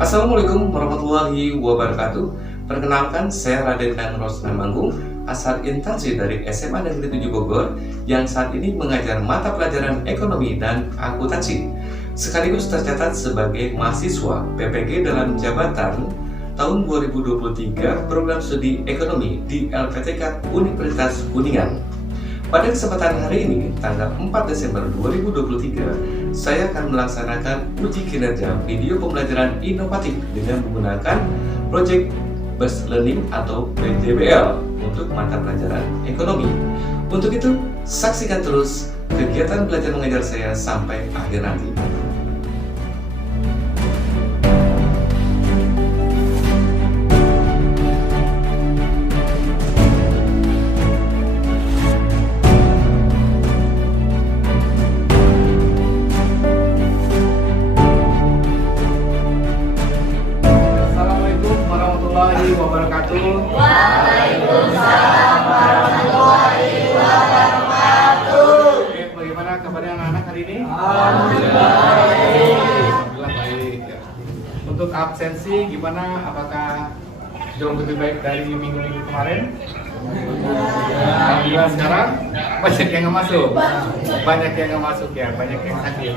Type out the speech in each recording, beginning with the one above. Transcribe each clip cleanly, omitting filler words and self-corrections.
Assalamualaikum warahmatullahi wabarakatuh. Perkenalkan, saya Raden Dan Rosman Manggung, asal intansi dari SMA Negeri 7 Bogor yang saat ini mengajar mata pelajaran ekonomi dan akuntansi, sekaligus tercatat sebagai mahasiswa PPG dalam jabatan tahun 2023 program studi ekonomi di LPTK Universitas Kuningan. Pada kesempatan hari ini, tanggal 4 Desember 2023, saya akan melaksanakan uji kinerja video pembelajaran inovatif dengan menggunakan Project Based Learning atau PJBL untuk mata pelajaran ekonomi. Untuk itu, saksikan terus kegiatan belajar mengajar saya sampai akhir nanti. Wabarakatuh. Waalaikumsalam warahmatullahi wabarakatuh. Oke, bagaimana kabarnya anak-anak hari ini? Alhamdulillah baik. Alhamdulillah baik ya. Untuk absensi gimana? Apakah jauh lebih baik dari minggu-minggu kemarin? Alhamdulillah sekarang banyak yang nggak masuk. Banyak yang nggak masuk ya, banyak yang sakit.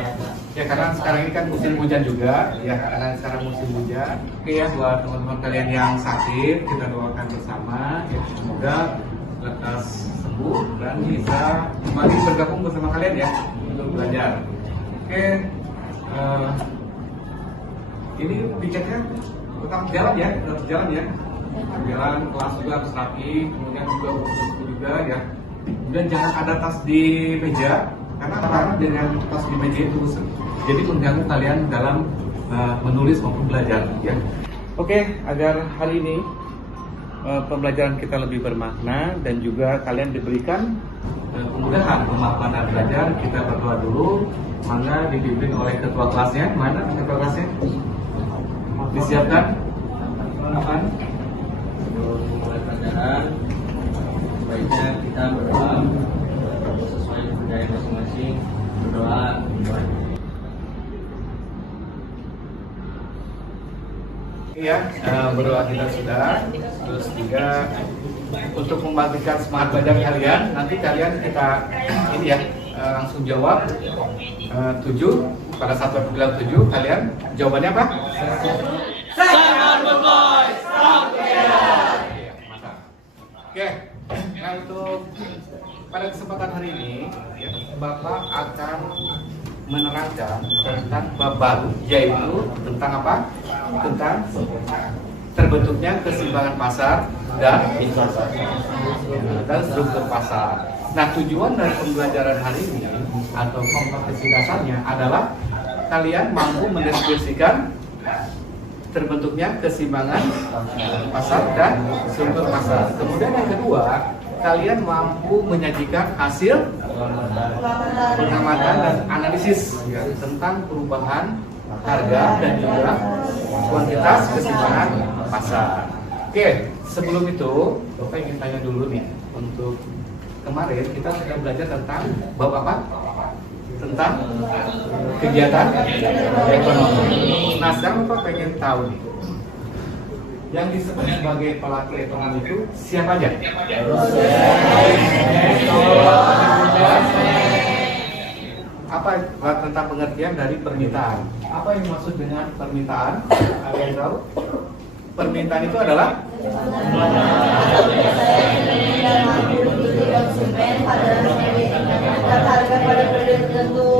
Ya karena sekarang ini kan musim hujan juga, ya karena sekarang musim hujan. Oke ya, buat teman-teman kalian yang sakit, kita doakan bersama ya semoga lekas sembuh dan bisa kembali bergabung bersama kalian ya untuk belajar. Oke, ini piketnya tetap jalan ya, jalan kelas juga harus rapi, kemudian juga buku juga ya. Kemudian jangan ada tas di meja, karena dengan tas di meja itu jadi mengganggu kalian dalam menulis maupun belajar ya. Oke, agar hari ini pembelajaran kita lebih bermakna dan juga kalian diberikan kemudahan pemahaman belajar, kita berdoa dulu. Mangga dipimpin oleh ketua kelasnya. Mana ketua kelasnya? Disiapkan. Aman. Sebelum mulai pelajaran, sebaiknya kita berdoa sesuai budaya masing-masing. Berdoa. Iya, berdoa kita sudah. Terus juga untuk membangkitkan semangat belajar kalian, nanti kalian kita ini ya langsung jawab 7. Pada saat waktu bilang 7, kalian jawabannya apa? Oke, nah untuk pada kesempatan hari ini ya, Bapak akan menerangkan tentang bab baru, yaitu tentang apa? Tentang terbentuknya keseimbangan pasar dan struktur pasar. Nah, tujuan dari pembelajaran hari ini atau kompetisi dasarnya adalah kalian mampu mendeskripsikan terbentuknya keseimbangan pasar dan struktur pasar. Kemudian yang kedua, kalian mampu menyajikan hasil pengamatan dan analisis ya, tentang perubahan harga dan juga kuantitas keseimbangan pasar. Oke, sebelum itu, Bapak ingin tanya dulu nih, untuk kemarin kita sudah belajar tentang bab apa? Tentang kegiatan ekonomi. Nah, sekarang Bapak pengen tahu nih, yang disebut sebagai pelaku ekonomi itu siapa aja? Apa tentang pengertian dari permintaan? Apa yang maksud dengan permintaan? Ada yang tahu? Permintaan itu adalah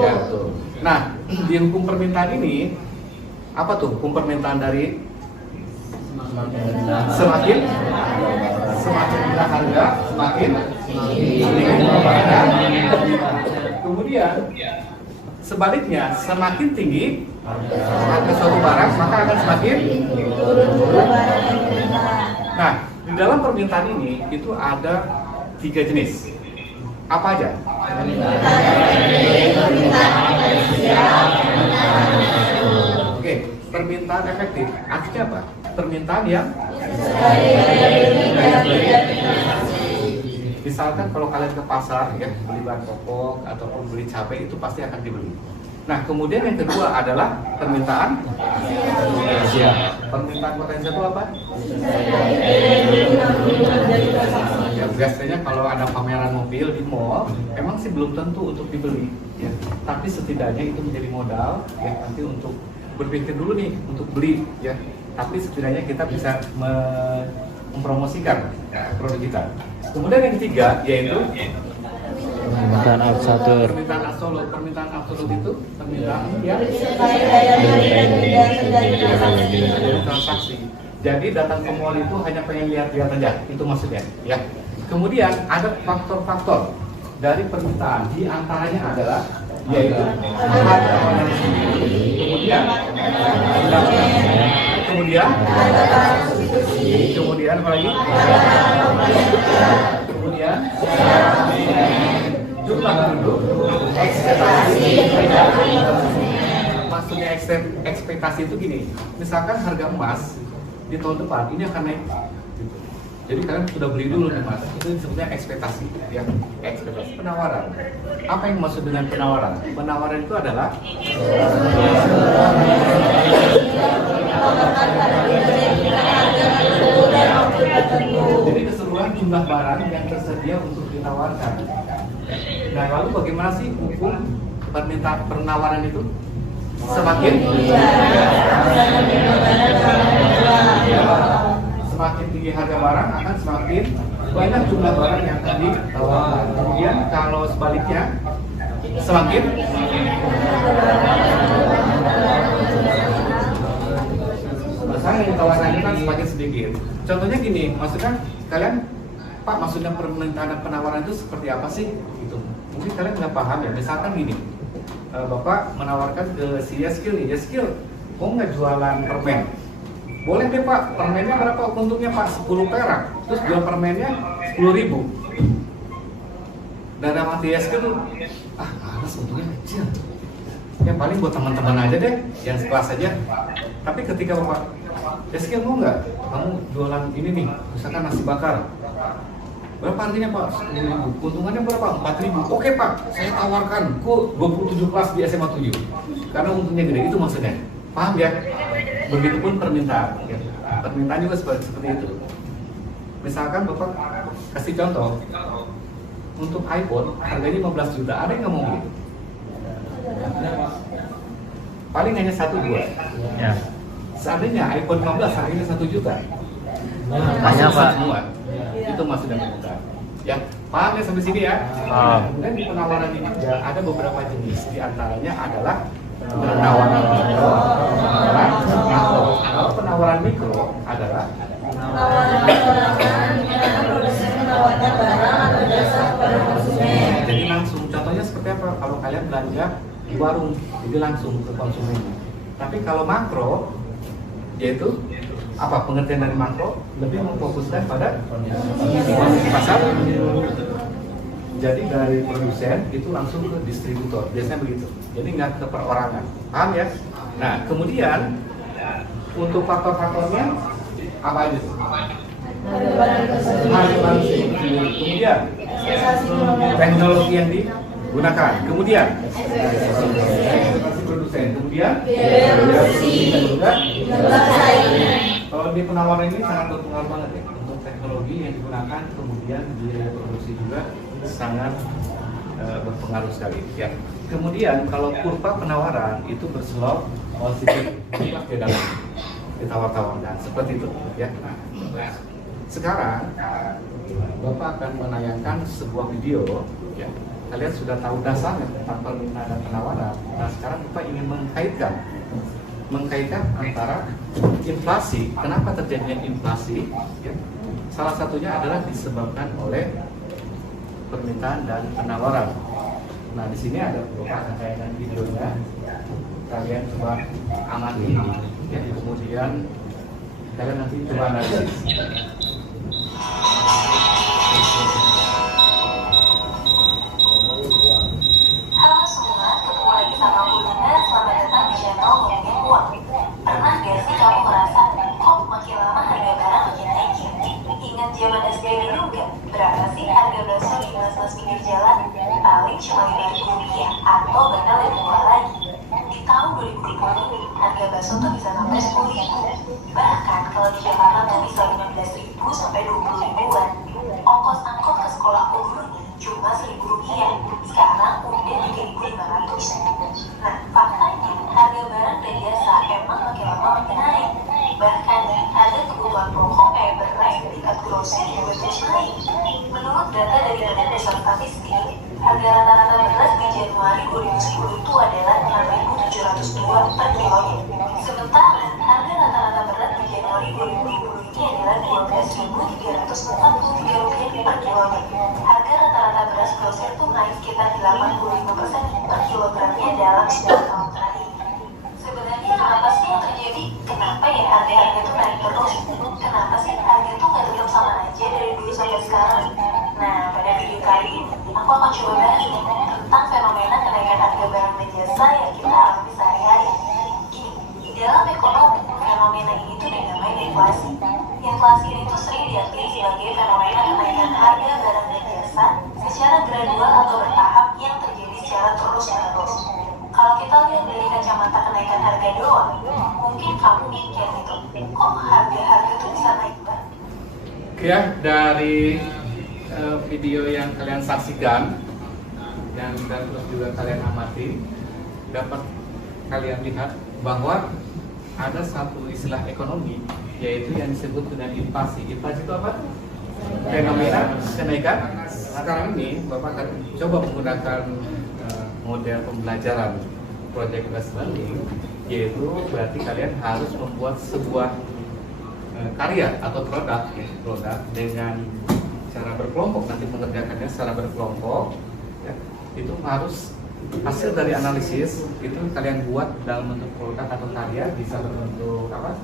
ya, betul. Nah, di hukum permintaan ini apa tuh hukum permintaan dari semakin rendah harga semakin kemudian sebaliknya semakin tinggi harga suatu barang maka akan semakin turun. Nah, di dalam permintaan ini itu ada 3 jenis. Apa aja? Oke, permintaan efektif artinya apa? Permintaan yang misalkan kalau kalian ke pasar ya beli bahan pokok ataupun beli cabai itu pasti akan dibeli. Nah, kemudian yang kedua adalah permintaan potensial. Permintaan potensial itu apa? Ya, biasanya kalau ada pameran mobil di mall, emang sih belum tentu untuk dibeli, ya. Tapi setidaknya itu menjadi modal, ya, nanti untuk berpikir dulu nih untuk beli, ya. Tapi setidaknya kita bisa mempromosikan produk kita. Kemudian yang ketiga yaitu permintaan absolut. Permintaan absolut. Permintaan absolut itu permintaan yang transaksi. Jadi datang ke mall itu hanya pengen lihat-lihat aja, itu maksudnya, ya. Kemudian ada faktor-faktor dari permintaan, di antaranya adalah yaitu harga barang kemudian apa lagi? Kemudian jumlah penduduk, ekspektasi. Maksudnya ekspektasi itu gini, misalkan harga emas di tahun depan ini akan naik, gitu. Jadi kalian sudah beli dulu nih mas, itu sebenarnya ekspektasi, ya, ekspektasi penawaran. Apa yang maksud dengan penawaran? Penawaran itu adalah jadi keseluruhan jumlah barang yang tersedia untuk ditawarkan. Nah, lalu bagaimana sih hukum permintaan penawaran itu? Semakin tinggi harga barang akan semakin banyak jumlah barang yang akan ditawarkan. Kemudian kalau sebaliknya semakin besar yang ditawarkan ini kan semakin sedikit. Contohnya gini, maksudnya kalian, Pak, maksudnya permintaan dan penawaran itu seperti apa sih? Gitu. Mungkin kalian nggak paham ya. Misalkan gini, Bapak menawarkan ke si Yaskil nih, Yaskil, mau nggak jualan permen? Boleh deh Pak, permennya berapa untungnya Pak? 10 perak, terus jual permennya 10.000. Dan sama Yaskil tuh, males untungnya kecil. Ya paling buat teman-teman aja deh, yang sekelas aja. Tapi ketika Bapak, Yaskil mau nggak? Kamu jualan ini nih, misalkan nasi bakar. Berapa harganya Pak? 10.000. Keuntungannya berapa? 4.000. Oke Pak, saya tawarkan ke 27 kelas di SMA 7. Karena untungnya gede, itu maksudnya. Paham ya? Begitupun permintaan. Ya. Permintaan juga seperti itu. Misalkan Bapak kasih contoh, untuk iPhone harganya 15 juta, ada yang nggak mau beli? Paling hanya 1-2. Ya. Seandainya iPhone 15 harganya 1 juta. Tanya Pak. Semua. Itu masih dalam permintaan. Ya, paham ya sampai sini ya? Kemudian di penawaran ini juga ada beberapa jenis. Di antaranya adalah penawaran mikro. Kalau penawaran mikro adalah jadi langsung. Contohnya seperti apa? Kalau kalian belanja di warung, jadi langsung ke konsumennya. Tapi kalau makro, yaitu apa pengertian dari makro? Lebih memfokuskan pada kondisi pasar. Jadi dari produsen itu langsung ke distributor, biasanya begitu. Jadi nggak ke perorangan, paham ya? Nah kemudian untuk faktor-faktornya apa aja? Kemudian teknologi yang digunakan, kemudian produsen, kemudian kalau di penawaran ini sangat berpengaruh banget ya untuk teknologi yang digunakan, kemudian biaya produksi juga sangat berpengaruh sekali ya. Kemudian kalau kurva penawaran itu berselok positif ke dalam ditawar-tawarkan seperti itu ya. Sekarang Bapak akan menayangkan sebuah video ya. Kalian sudah tahu dasarnya tentang permintaan dan penawaran. Nah sekarang Bapak ingin mengkaitkan antara inflasi. Kenapa terjadinya inflasi ya? Salah satunya adalah disebabkan oleh permintaan dan penawaran. Nah di sini ada beberapa tayangan videonya. Kalian coba amati ya, kemudian kalian nanti coba analisis. Halo semua, ketemu lagi sama aku Luna. Selamat datang di channel Ngomongin Uang. Pernah gak sih kamu merasa kok makin lama harga barang makin naik ya? Ingat zaman SD dulu gak? Berapa sih harga bakso di kelas-kelas pinggir jalan? Paling cuma 5.000 rupiah atau bahkan lebih murah lagi. Di tahun 2020 harga bakso tuh bisa sampai 10.000. Bahkan kalau di Jakarta tuh bisa 15.000 sampai 20.000-an. Ongkos angkot ke sekolahku dulu cuma 1.000 rupiah, sekarang udah 3.500. Nah, faktanya harga barang dan jasa emang makin lama makin naik. Bahkan ada kebutuhan pokok kayak beras di tingkat grosir juga terus naik. Menurut data dari Badan Pusat Statistik, harga rata-rata beras di Januari 2010 itu adalah 6.702 per kilonya. Sementara harga rata-rata beras di Januari 2020 ini adalah 12.343 rupiah per kilonya. Harga rata-rata beras grosir itu naik sekitar 85% per kilogramnya dalam 9 tahun terakhir. Sebenarnya apa sih yang terjadi? Kenapa ya harga-harga itu naik terus? Kenapa sih harga itu nggak tetap sama aja dari dulu sampai sekarang? Nah, pada video kali ini aku akan coba bahas nih tentang fenomena kenaikan harga barang dan jasa yang kita alami sehari-hari. Gini, dalam ekonomi, fenomena ini tuh dinamai inflasi. Inflasi itu sering diartikan sebagai fenomena kenaikan harga barang dan jasa secara gradual atau bertahap yang terjadi secara terus-menerus. Kalau kita lihat dari kacamata kenaikan harga doang, mungkin kamu mikir gitu, kok harga-harga itu bisa naik banget? Oke ya, dari video yang kalian saksikan dan terus juga kalian amati, dapat kalian lihat bahwa ada satu istilah ekonomi yaitu yang disebut dengan inflasi. Inflasi itu apa? Fenomena kenaikan. Sekarang ini Bapak akan coba menggunakan model pembelajaran project based learning, yaitu berarti kalian harus membuat sebuah karya atau produk dengan cara berkelompok, nanti mengerjakannya secara berkelompok ya. Itu harus hasil dari analisis itu kalian buat dalam bentuk produk atau karya, bisa berbentuk apa?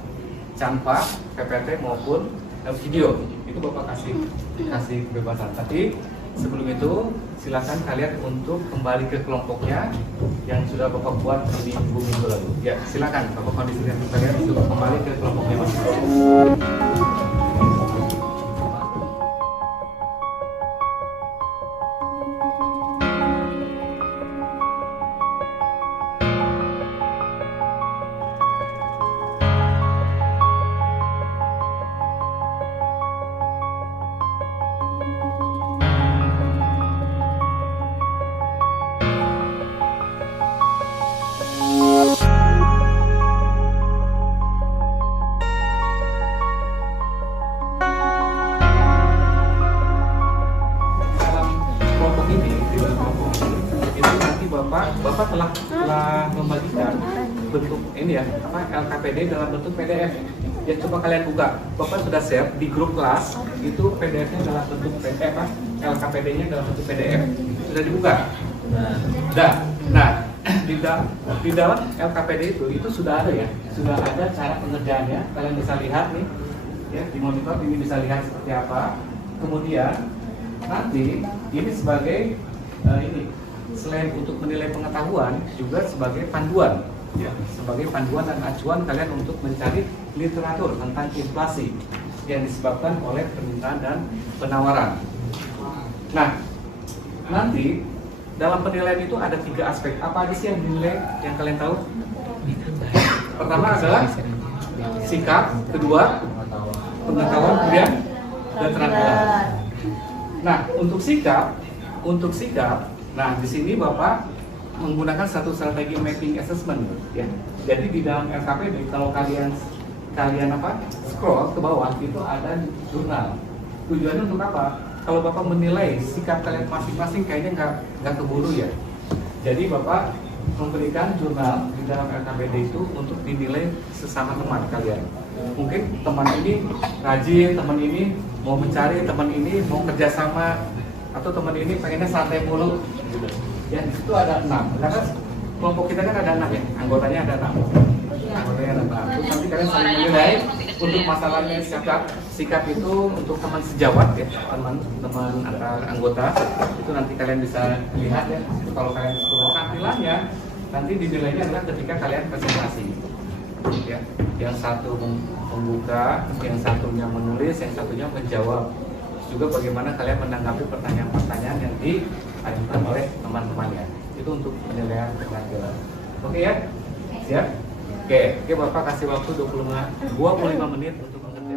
Canva, PPT maupun video. Itu Bapak kasih kebebasan. Tapi sebelum itu silakan kalian untuk kembali ke kelompoknya yang sudah Bapak buat di minggu lalu. Ya, silakan Bapak kondisikan kalian untuk kembali ke kelompoknya masing-masing. Bapak telah membagikan bentuk ini ya, LKPD dalam bentuk PDF. Ya, coba kalian buka. Bapak sudah share di grup kelas itu PDF-nya dalam bentuk PDF, LKPD-nya dalam bentuk PDF. Sudah dibuka? Nah, di dalam LKPD itu sudah ada ya, sudah ada cara pengerjaannya. Kalian bisa lihat nih, ya di monitor ini bisa lihat seperti apa. Kemudian nanti ini sebagai selain untuk menilai pengetahuan juga sebagai panduan ya, sebagai panduan dan acuan kalian untuk mencari literatur tentang inflasi yang disebabkan oleh permintaan dan penawaran. Nah, nanti dalam penilaian itu ada 3 aspek. Apa aja sih yang dinilai yang kalian tahu? Pertama adalah sikap, kedua pengetahuan, kemudian keterampilan. Nah, untuk sikap, nah di sini Bapak menggunakan satu strategi mapping assessment ya. Jadi di dalam LKPD kalau kalian scroll ke bawah itu ada jurnal. Tujuannya untuk apa? Kalau Bapak menilai sikap kalian masing-masing kayaknya nggak keburu ya. Jadi Bapak memberikan jurnal di dalam LKPD itu untuk dinilai sesama teman kalian. Mungkin teman ini rajin, teman ini mau mencari, teman ini mau kerjasama, atau teman ini pengennya santai mulu gitu. Ya, di situ ada 6. Karena kelompok kita kan ada 6 ya, anggotanya ada 6. Terus nanti kalian saling menilai untuk masalahnya sikap itu untuk teman sejawat ya, teman antara anggota itu nanti kalian bisa lihat ya. Itu kalau kalian scroll tampilannya nanti dinilainya adalah ketika kalian presentasi. Ya, yang satu membuka, yang satunya menulis, yang satunya menjawab. Juga bagaimana kalian menanggapi pertanyaan-pertanyaan yang diajukan oleh teman-temannya. Itu untuk penilaian keterampilan. Oke ya? Siap? Oke, Bapak kasih waktu 25 menit untuk bekerja.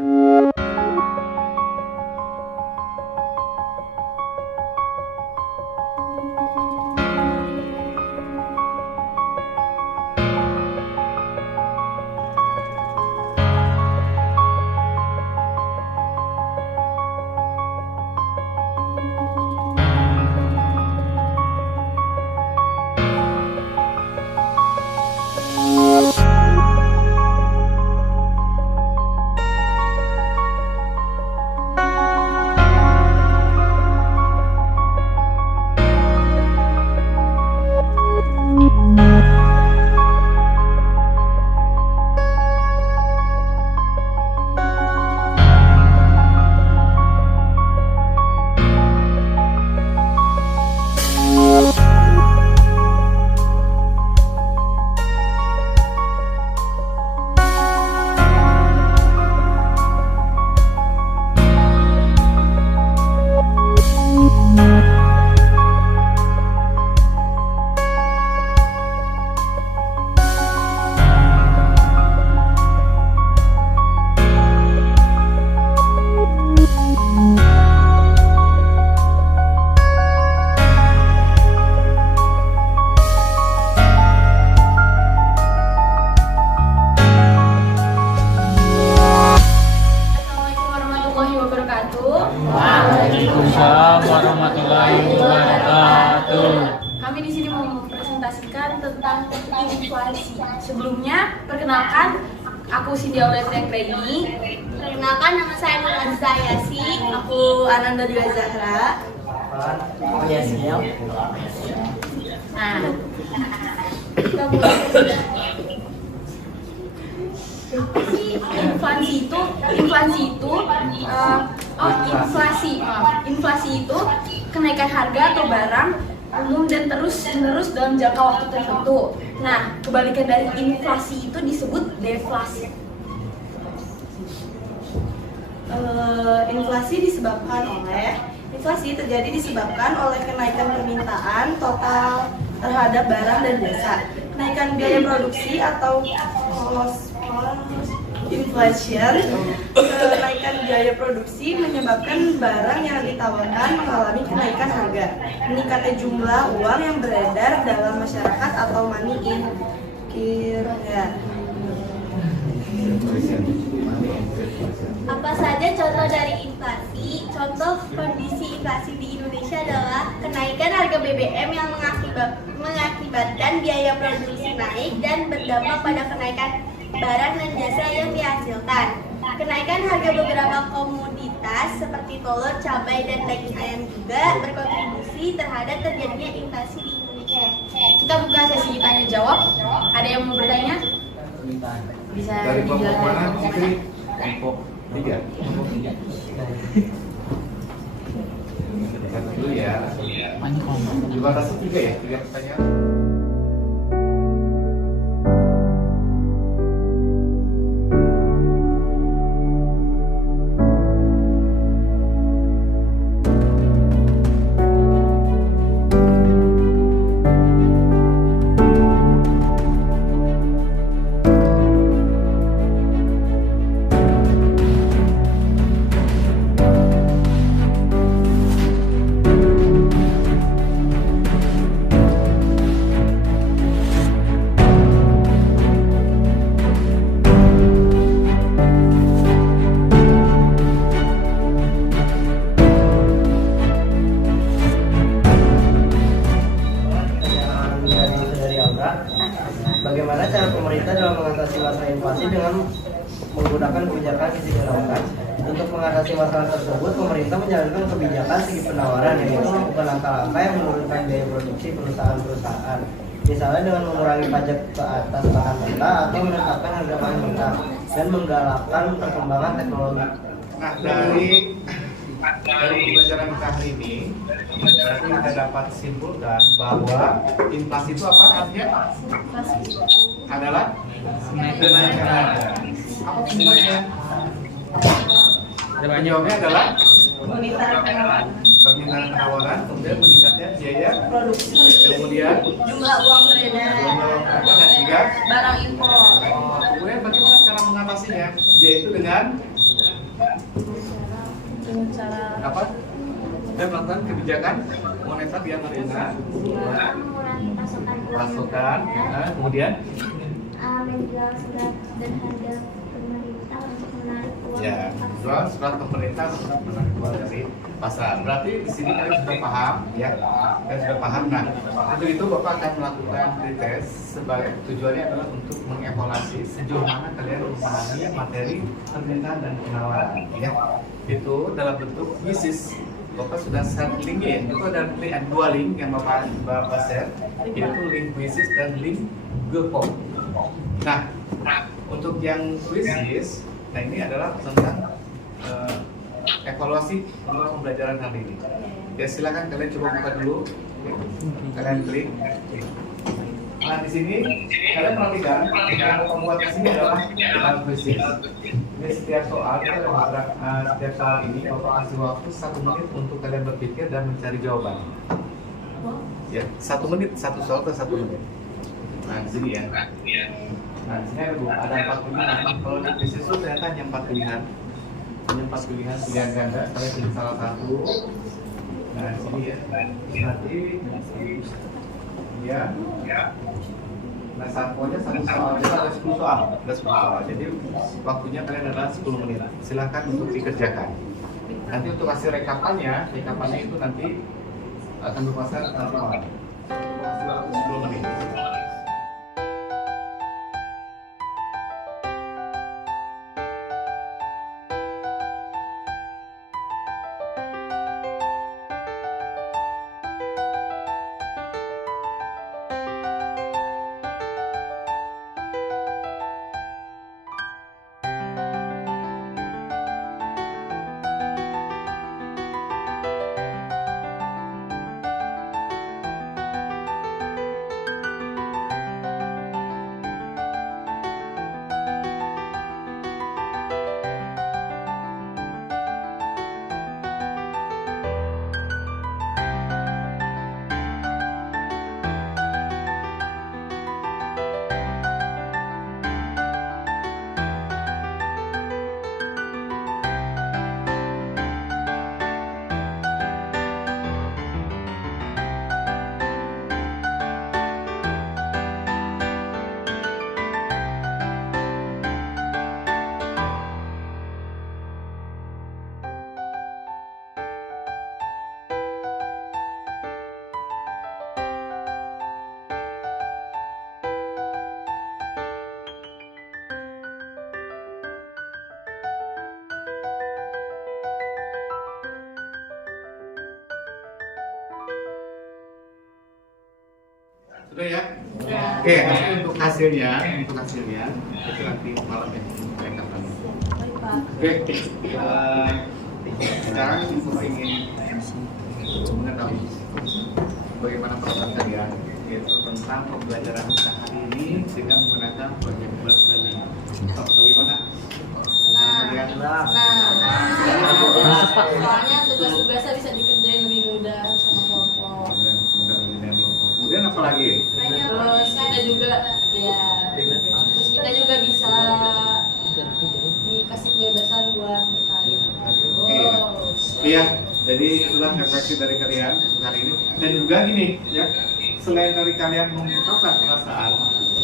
Waalaikumsalam warahmatullahi wabarakatuh. Kami di sini mau mempresentasikan tentang inflasi. Sebelumnya, perkenalkan, aku Cindy Aurelia Kreni. Perkenalkan, nama saya Nur Azza Yasi. Aku Ananda Dwi Zahra. Nah, kita mulai. Inflasi itu kenaikan harga atau barang umum dan terus-menerus dalam jangka waktu tertentu. Nah, kebalikan dari inflasi itu disebut deflasi. Inflasi terjadi disebabkan oleh kenaikan permintaan total terhadap barang dan jasa. Kenaikan biaya produksi atau inflation, kenaikan biaya produksi menyebabkan barang yang ditawarkan mengalami kenaikan harga. Meningkatnya jumlah uang yang beredar dalam masyarakat atau money in kiranya. Apa saja contoh dari inflasi? Contoh kondisi inflasi di Indonesia adalah kenaikan harga BBM yang mengakibatkan biaya produksi naik dan berdampak pada kenaikan barang dan jasa yang dihasilkan. Kenaikan harga beberapa komoditas seperti telur, cabai, dan daging ayam juga berkontribusi terhadap terjadinya inflasi di Indonesia. Kita buka sesi tanya jawab. Ada yang mau bertanya? Bisa Dari kelompok mana? dijelaskan. Fikri? Kelompok 3. Lihat dulu ya. Dibatasi 3 ya? 3 pertanyaan. Bagaimana cara pemerintah dalam mengatasi masalah inflasi dengan menggunakan kebijakan sisi penawaran? Untuk mengatasi masalah tersebut, pemerintah menjalankan kebijakan segi penawaran, yaitu melakukan langkah-langkah yang menurunkan biaya produksi perusahaan-perusahaan. Misalnya dengan mengurangi pajak ke atas bahan mentah atau menetapkan harga bahan mentah dan menggalakkan perkembangan teknologi. Nah, dari pembelajaran kita hari ini, berarti kita dapat simpulkan bahwa inflasi itu apa artinya? Adalah kenaikan harga. Apa penyebabnya? Penyebabnya adalah permintaan penawaran, kemudian meningkatnya biaya Produksi, kemudian jumlah uang beredar, dan juga barang impor. evaluasinya yaitu dengan cara apa? Dan melakukan kebijakan moneter yang menerima mengurangi pasokan, kemudian menjual surat dan harga pemerintah untuk menarik uang ya jual surat pemerintah untuk menarik uang dari pasar. Berarti di sini kalian sudah paham, ya? Kalian sudah paham. Nah, untuk itu Bapak akan melakukan pretest sebagai tujuannya adalah untuk mengevaluasi sejauh mana kalian memahami materi permintaan dan penawaran, ya. Itu dalam bentuk bisnis. Bapak sudah share link ya, itu ada dua link yang Bapak share, yaitu link bisnis dan link GoPom. Nah, untuk yang bisnis, nah ini adalah tentang evaluasi untuk pembelajaran hari ini. Ya silakan kalian coba buka dulu, kalian klik. Nah di sini kalian perhatikan yang pembuat di sini adalah bisnis. Ini setiap soal kita setiap soal ini Bapak kasih waktu 1 menit untuk kalian berpikir dan mencari jawaban. Ya 1 menit, satu soal ke 1 menit. Nah di sini ya. Nah di sini ada 4 pilihan. Kalau di bisnis itu ternyata hanya 4 pilihan. Hanya 4 pilihan ganda. Kalian pilih salah satu. Nah di sini ya. Nanti ya. Nah, pokoknya satu soal ada 10 soal, ada 10 soal. Jadi waktunya kalian adalah 10 menit. Silakan untuk dikerjakan. Nanti untuk hasil rekapannya itu nanti akan berpasang nanti malam. Hasil waktu 10 menit. Sudah ya? Oke, nanti untuk hasilnya itu nanti malam ya mereka lagi. Oke, sekarang saya ingin mengetahui bagaimana perasaan kalian yaitu tentang pembelajaran kita hari ini dengan menggunakan proyek plus learning. Bagaimana? soalnya tugas-tugasnya bisa dikerjain lebih mudah sama kelompok. Kemudian apa lagi? Terus kita juga bisa dikasih kebebasan buat berkarya. Iya, jadi itulah refleksi dari kalian hari ini. Dan juga gini, ya, selain dari kalian mengungkapkan perasaan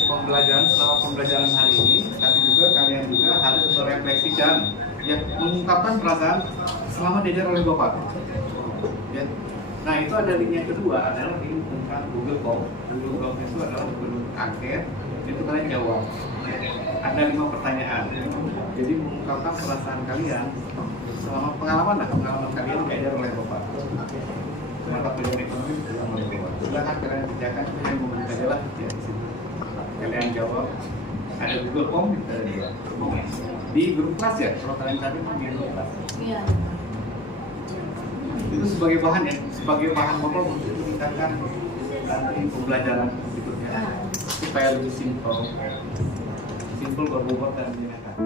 selama pembelajaran hari ini, tapi juga kalian juga harus merefleksikan, ya, mengungkapkan perasaan selama diajar oleh Bapak. Ya. Nah itu ada link yang kedua adalah link tentang Google Form. Google Form itu adalah bentuk angket, itu kalian jawab. Ada 5 pertanyaan. Jadi mengungkapkan perasaan kalian selama pengalaman kalian diajar oleh Bapak. Mata pelajaran ekonomi diajar oleh Bapak. Silakan kalian kerjakan, kalian membuka aja lah ya di situ. Kalian jawab. Ada Google Form di grup kelas ya. Kalau kalian tadi di grup kelas. Iya. Itu sebagai bahan Bapak untuk meningkatkan nanti pembelajaran berikutnya supaya lebih simpel berbobot dan menyenangkan.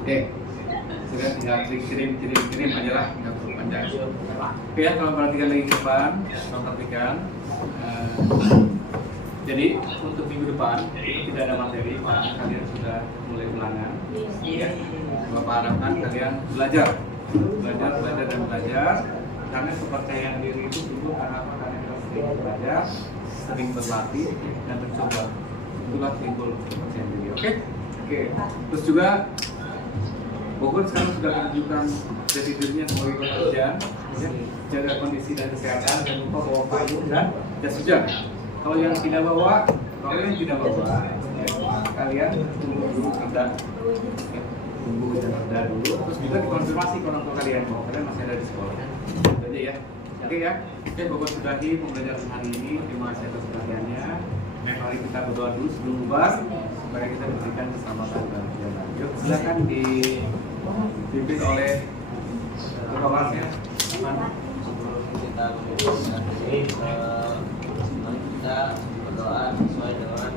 Oke. Sudah tinggal kirim aja lah, nggak perlu panjang. Oke ya, kalau perhatikan lagi ke depan, kalau perhatikan. Jadi untuk minggu depan itu tidak ada materi, karena kalian sudah mulai ulangan. Ya. Bapak harapkan kalian belajar, dan belajar. Karena kepercayaan diri itu timbul karena apa? Kalian harus sering belajar, sering berlatih dan mencoba. Itulah timbul kepercayaan diri. Oke. Terus juga Bogor sekarang sudah menunjukkan jati dirinya sebagai kota hujan, ya. Jaga kondisi dan kesehatan, dan lupa bawa payung dan jas hujan. Kalau yang tidak bawa, ya, kalian tunggu dulu reda, tunggu reda dulu. Terus juga dikonfirmasi ke orang tua kalian bahwa kalian masih ada di sekolah. Itu aja ya. Oke ya. Oke, Bogor sudahi pembelajaran hari ini. Terima kasih atas perhatiannya. Mari kita berdoa dulu sebelum bubar supaya kita diberikan keselamatan dan keselamatan. Yuk, silakan dipimpin oleh ketua-ketuanya. Sebelum kita berdoa sesuai dengan